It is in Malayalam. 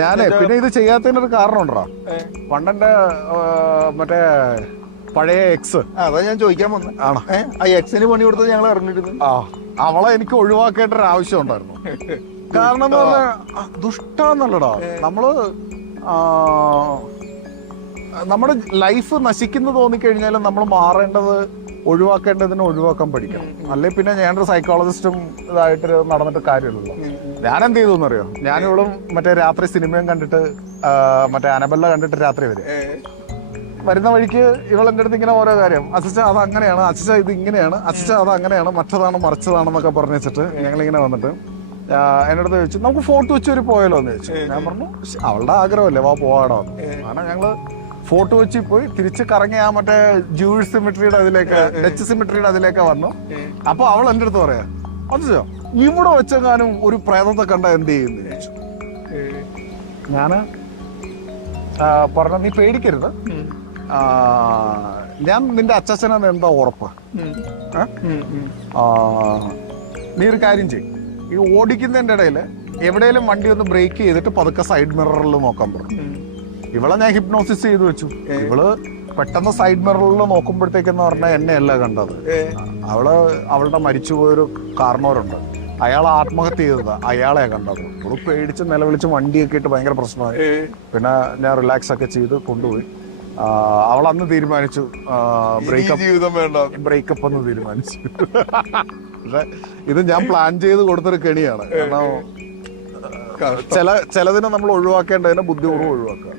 ഞാനേ പിന്നെ ഇത് ചെയ്യാത്തതിനൊരു കാരണം ഉണ്ടോ? പണ്ടെന്റെ മറ്റേ പഴയ എക്സ്, അതാ ഞാൻ ചോദിക്കാൻ വന്നത്. ആണോ? ആ എക്സിന് പണി കൊടുത്തത് ഞങ്ങൾ അറിഞ്ഞിരുന്നു. അവളെ എനിക്ക് ഒഴിവാക്കേണ്ട ഒരു ആവശ്യം ഉണ്ടായിരുന്നു. കാരണം എന്ന് പറഞ്ഞാൽ ദുഷ്ടാന്നല്ലടാ, നമ്മള് നമ്മുടെ ലൈഫ് നശിക്കുന്നു തോന്നിക്കഴിഞ്ഞാലും നമ്മൾ മാറേണ്ടത് ഒഴിവാക്കേണ്ടതിന് ഒഴിവാക്കാൻ പഠിക്കണം. അല്ലെ പിന്നെ ഞാനൊരു സൈക്കോളജിസ്റ്റും ഇതായിട്ട് നടന്നിട്ട് കാര്യമില്ലല്ലോ. ഞാൻ എന്ത് ചെയ്തു എന്നറിയോ? ഞാനിവളും മറ്റേ രാത്രി സിനിമയും കണ്ടിട്ട് മറ്റേ അനബെല്ല കണ്ടിട്ട് രാത്രി വരുന്ന വഴിക്ക് ഇവളെന്റെ അടുത്ത് ഇങ്ങനെ ഓരോ കാര്യം, അച്ഛാ അത് അങ്ങനെയാണ്, അച്ഛാ ഇത് ഇങ്ങനെയാണ്, അച്ഛാ അത് അങ്ങനെയാണ്, മറ്റതാണ് മറിച്ചതാണെന്നൊക്കെ പറഞ്ഞു വെച്ചിട്ട് ഞങ്ങളിങ്ങനെ വന്നിട്ട് എന്റെ അടുത്ത് ചോദിച്ചു നമുക്ക് ഫോട്ടോ വെച്ചൊരു പോയാലോ എന്ന് ചോദിച്ചു. ഞാൻ പറഞ്ഞു അവളുടെ ആഗ്രഹമല്ലേ, വാ പോവാടോ. കാരണം ഞങ്ങള് ഫോട്ടോ വെച്ച് പോയി തിരിച്ച് കറങ്ങി ആ മറ്റേ ജൂയിഷ് സിമിട്രിയുടെ അതിലേക്ക്, ഡച്ച് സിമിട്രിയുടെ അതിലേക്ക് വന്നു. അപ്പൊ അവൾ എന്റെ അടുത്ത് പറയാ, അച്ഛോ ഇവിടെ വെച്ചെങ്ങാനും ഒരു പ്രേതത്തെ കണ്ട എന്ത് ചെയ്യുന്നു ചോദിച്ചു. ഞാന് പറഞ്ഞു നീ പേടിക്കരുത്, ഞാൻ നിന്റെ അച്ഛനെന്ന് എന്താ ഉറപ്പ്? നീ ഒരു കാര്യം ചെയ്യും, ഈ ഓടിക്കുന്നതിന്റെ ഇടയിൽ എവിടെയെങ്കിലും വണ്ടി ഒന്ന് ബ്രേക്ക് ചെയ്തിട്ട് പതുക്കെ സൈഡ് മിററിൽ നോക്കാൻ പറഞ്ഞു. ഇവളെ ഞാൻ ഹിപ്നോസിസ് ചെയ്ത് വെച്ചു. ഇവള് പെട്ടെന്ന് സൈഡ് മിററിൽ നോക്കുമ്പോഴത്തേക്കെന്ന് പറഞ്ഞാൽ എന്നെയല്ല കണ്ടത്, അവളുടെ മരിച്ചുപോയൊരു കാരണവരുണ്ട്, അയാൾ ആത്മഹത്യ ചെയ്തത്, അയാളെ കണ്ടത്. അവള് പേടിച്ച് നിലവിളിച്ച് വണ്ടിയൊക്കെ ഇട്ട് ഭയങ്കര പ്രശ്നമായി. പിന്നെ ഞാൻ റിലാക്സ് ഒക്കെ ചെയ്ത് കൊണ്ടുപോയി. അവൾ അന്ന് തീരുമാനിച്ചു ബ്രേക്കപ്പ് എന്ന് തീരുമാനിച്ചു. പക്ഷെ ഇത് ഞാൻ പ്ലാൻ ചെയ്ത് കൊടുത്തൊരു കെണിയാണ്. കാരണം ചിലതിനെ നമ്മൾ ഒഴിവാക്കേണ്ടതിനെ ബുദ്ധിപൂർവ്വം ഒഴിവാക്കുക.